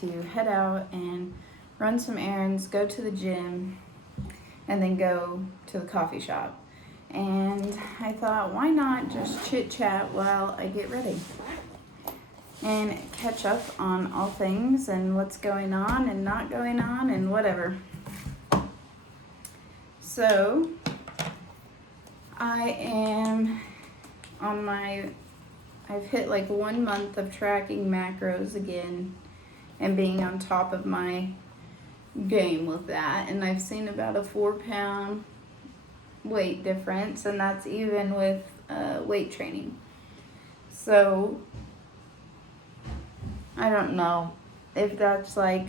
to head out and run some errands, go to the gym, and then go to the coffee shop. And I thought, why not just chit chat while I get ready and catch up on all things and what's going on and not going on and whatever. So I am on I've hit like 1 month of tracking macros again and being on top of my game with that. And I've seen about a 4-pound weight difference, and that's even with weight training. So I don't know if that's like,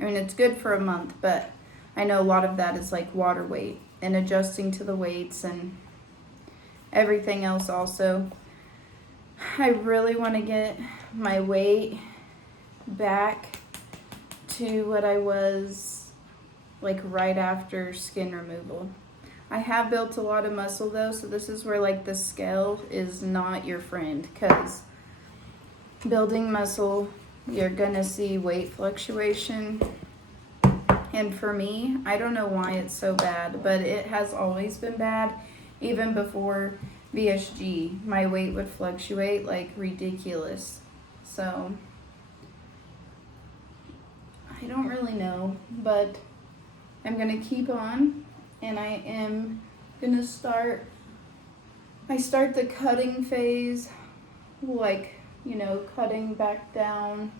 I mean, it's good for a month, but I know a lot of that is like water weight and adjusting to the weights and everything else also. I really want to get my weight back to what I was like right after skin removal. I have built a lot of muscle though, so this is where like the scale is not your friend, because building muscle, you're gonna see weight fluctuation. And for me, I don't know why it's so bad, but it has always been bad. Even before VSG, my weight would fluctuate like ridiculous. So I don't really know, but I'm gonna keep on, and I am gonna start the cutting phase, like, you know, cutting back down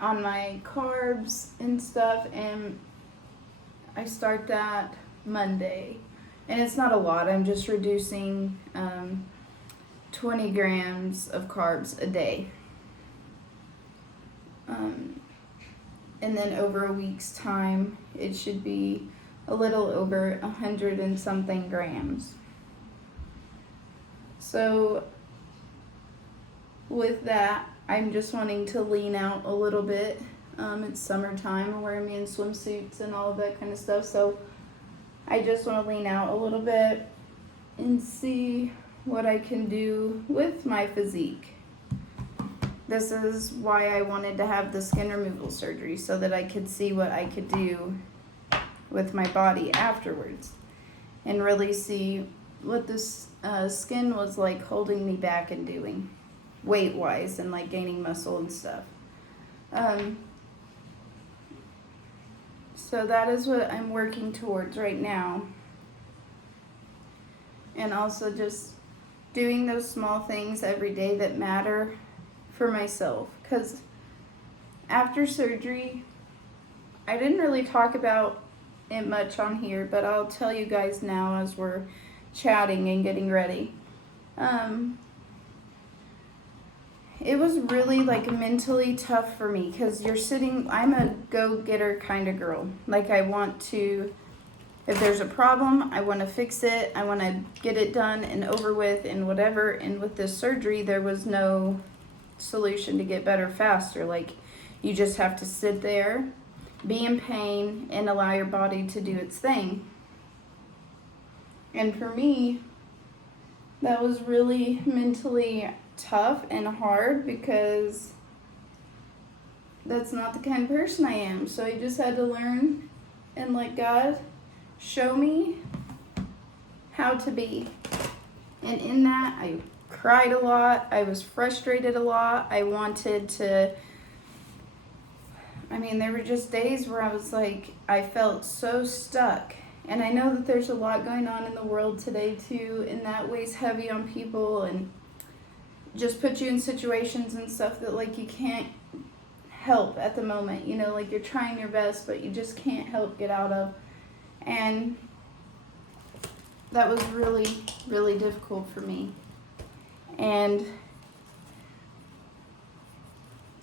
on my carbs and stuff, and I start that Monday. And it's not a lot, I'm just reducing 20 grams of carbs a day. And then over a week's time, it should be a little over 100 and something grams. So with that, I'm just wanting to lean out a little bit. It's summertime, I'm wearing me in swimsuits and all of that kind of stuff, so I just want to lean out a little bit and see what I can do with my physique. This is why I wanted to have the skin removal surgery, so that I could see what I could do with my body afterwards and really see what this skin was like holding me back and doing weight-wise and like gaining muscle and stuff. So that is what I'm working towards right now. And also just doing those small things every day that matter for myself. Because after surgery, I didn't really talk about it much on here, but I'll tell you guys now as we're chatting and getting ready. It was really like mentally tough for me, because I'm a go-getter kind of girl. Like, I want to, if there's a problem, I want to fix it. I want to get it done and over with and whatever. And with this surgery, there was no solution to get better faster. Like, you just have to sit there, be in pain, and allow your body to do its thing. And for me, that was really mentally tough and hard, because that's not the kind of person I am. So I just had to learn and let God show me how to be. And in that, I cried a lot. I was frustrated a lot. I wanted to, there were just days where I was like, I felt so stuck. And I know that there's a lot going on in the world today too, and that weighs heavy on people and just put you in situations and stuff that like you can't help at the moment, you know, like you're trying your best, but you just can't help get out of. And that was really, really difficult for me. And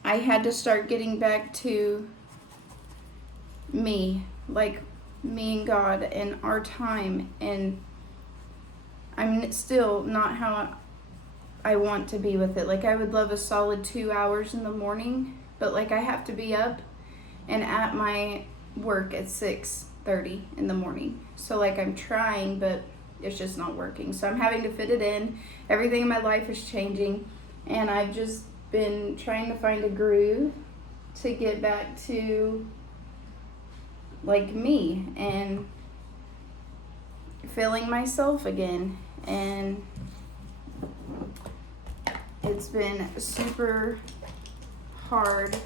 I had to start getting back to me, like me and God and our time. And I'm still not how I want to be with it. Like, I would love a solid 2 hours in the morning, but like I have to be up and at my work at 6:30 in the morning. So like I'm trying, but it's just not working. So I'm having to fit it in. Everything in my life is changing, and I've just been trying to find a groove to get back to like me and feeling myself again. And it's been super hard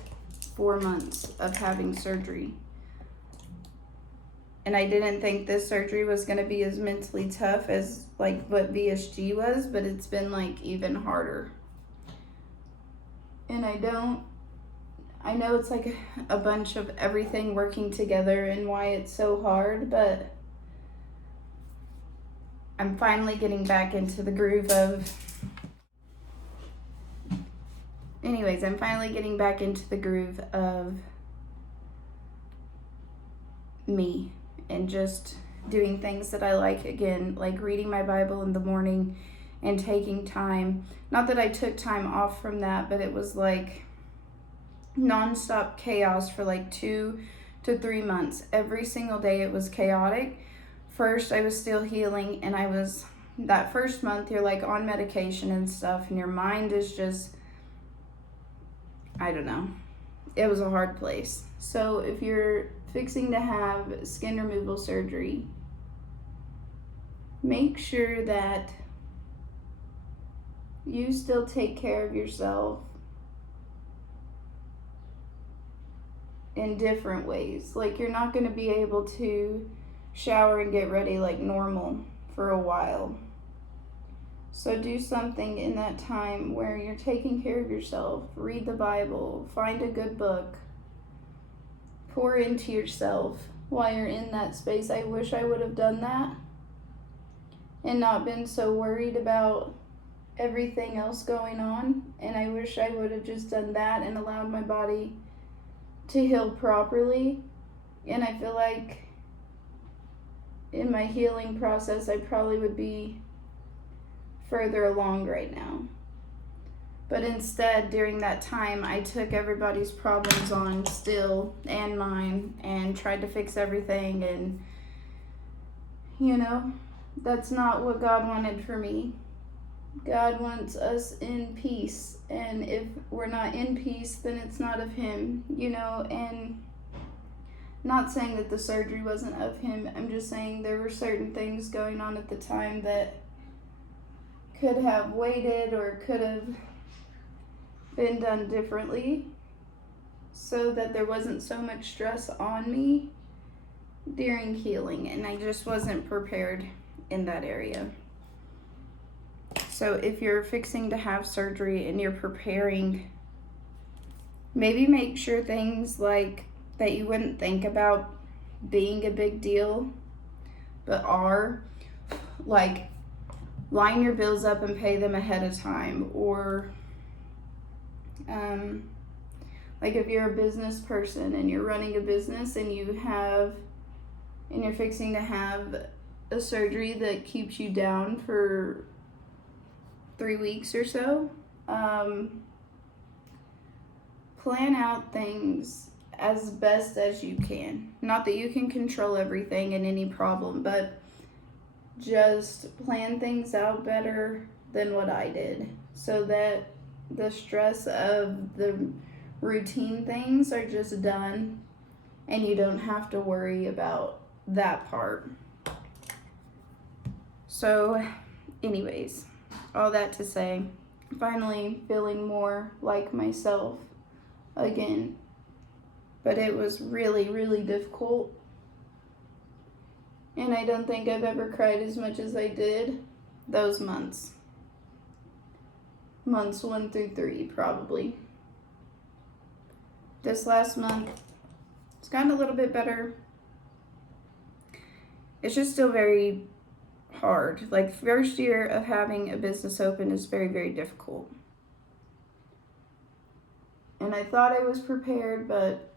4 months of having surgery. And I didn't think this surgery was going to be as mentally tough as like what VSG was, but it's been like even harder. And I know it's like a bunch of everything working together and why it's so hard, but I'm finally getting back into the groove of, I'm finally getting back into the groove of me and just doing things that I like again, like reading my Bible in the morning and taking time. Not that I took time off from that, but it was like nonstop chaos for like 2 to 3 months. Every single day it was chaotic. First, I was still healing, and that first month you're like on medication and stuff, and your mind is just, I don't know. It was a hard place. So if you're fixing to have skin removal surgery, make sure that you still take care of yourself in different ways. Like, you're not going to be able to shower and get ready like normal for a while. So do something in that time where you're taking care of yourself. Read the Bible, find a good book, pour into yourself while you're in that space. I wish I would have done that and not been so worried about everything else going on. And I wish I would have just done that and allowed my body to heal properly. And I feel like in my healing process, I probably would be further along right now. But instead, during that time, I took everybody's problems on still and mine and tried to fix everything. And, that's not what God wanted for me. God wants us in peace. And if we're not in peace, then it's not of Him, and not saying that the surgery wasn't of Him. I'm just saying there were certain things going on at the time that could have waited or could have been done differently so that there wasn't so much stress on me during healing, and I just wasn't prepared in that area. So if you're fixing to have surgery and you're preparing, maybe make sure things like that you wouldn't think about being a big deal but are, like, line your bills up and pay them ahead of time, or like if you're a business person and you're running a business and you're fixing to have a surgery that keeps you down for 3 weeks or so, plan out things as best as you can. Not that you can control everything and any problem, but just plan things out better than what I did, so that the stress of the routine things are just done and you don't have to worry about that part. So anyways, all that to say, finally feeling more like myself again. But it was really, really difficult. And I don't think I've ever cried as much as I did those months. Months 1 through 3, probably. This last month, it's gotten a little bit better. It's just still very hard. Like, first year of having a business open is very, very difficult. And I thought I was prepared, but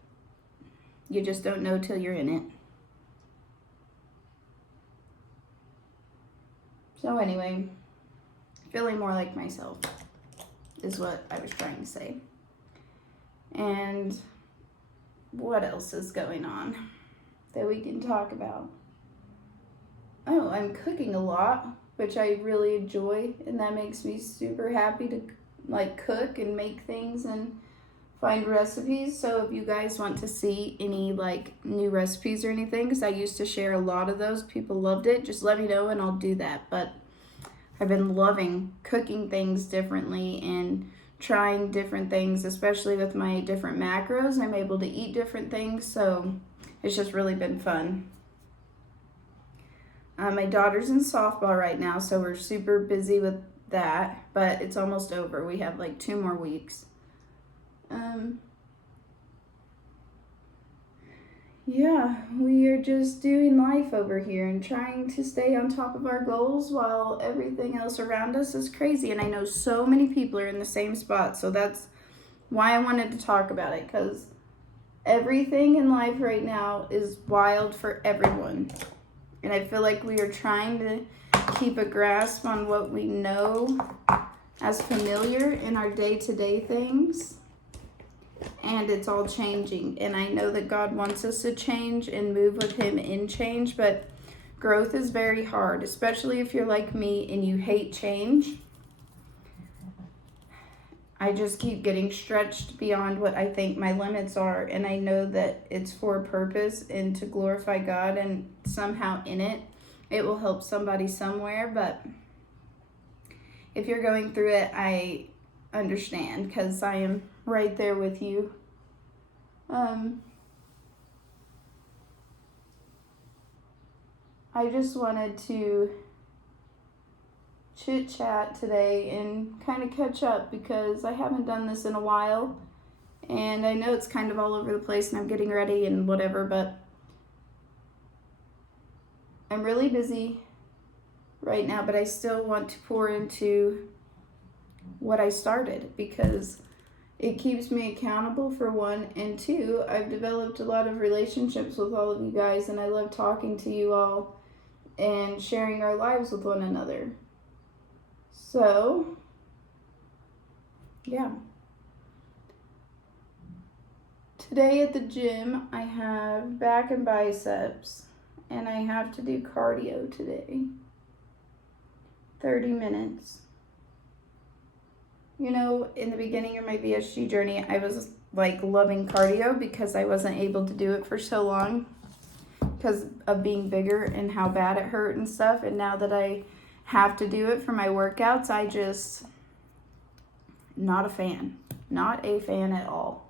you just don't know till you're in it. So anyway, feeling more like myself is what I was trying to say. And what else is going on that we can talk about? Oh, I'm cooking a lot, which I really enjoy, and that makes me super happy to like cook and make things and find recipes. So if you guys want to see any like new recipes or anything, because I used to share a lot of those, people loved it, just let me know and I'll do that. But I've been loving cooking things differently and trying different things, especially with my different macros. I'm able to eat different things, so it's just really been fun. My daughter's in softball right now, so we're super busy with that, but it's almost over. We have like 2 more weeks. Yeah, we are just doing life over here and trying to stay on top of our goals while everything else around us is crazy. And I know so many people are in the same spot, so that's why I wanted to talk about it, because everything in life right now is wild for everyone. And I feel like we are trying to keep a grasp on what we know as familiar in our day-to-day things. And it's all changing. And I know that God wants us to change and move with Him in change, but growth is very hard, especially if you're like me and you hate change. I just keep getting stretched beyond what I think my limits are, and I know that it's for a purpose and to glorify God, and somehow in it, it will help somebody somewhere. But if you're going through it, I understand, because I am right there with you. I just wanted to chit chat today and kind of catch up, because I haven't done this in a while, and I know it's kind of all over the place and I'm getting ready and whatever, but I'm really busy right now, but I still want to pour into what I started, because it keeps me accountable for 1, and 2, I've developed a lot of relationships with all of you guys, and I love talking to you all and sharing our lives with one another. So, yeah. Today at the gym, I have back and biceps, and I have to do cardio today. 30 minutes. You know, in the beginning of my BSG journey, I was like loving cardio because I wasn't able to do it for so long because of being bigger and how bad it hurt and stuff. And now that I have to do it for my workouts, I just, not a fan at all.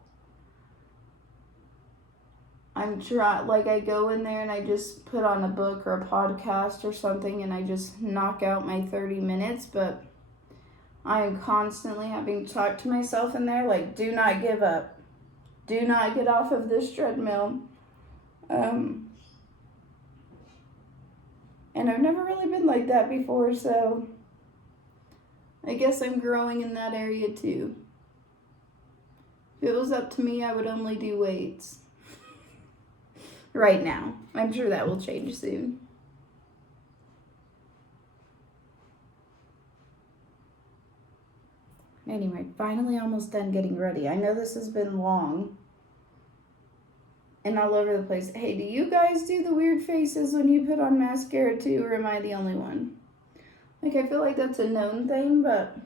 I go in there and I just put on a book or a podcast or something and I just knock out my 30 minutes, but I am constantly having to talk to myself in there, like, do not give up. Do not get off of this treadmill. And I've never really been like that before, so I guess I'm growing in that area too. If it was up to me, I would only do weights. Right now. I'm sure that will change soon. Anyway, finally almost done getting ready. I know this has been long and all over the place. Hey, do you guys do the weird faces when you put on mascara too, or am I the only one? Like, I feel like that's a known thing, but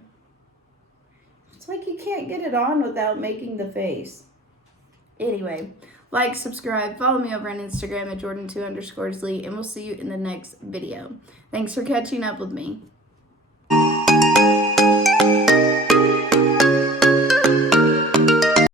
it's like you can't get it on without making the face. Anyway, like, subscribe, follow me over on Instagram at jordan2_lee, and we'll see you in the next video. Thanks for catching up with me.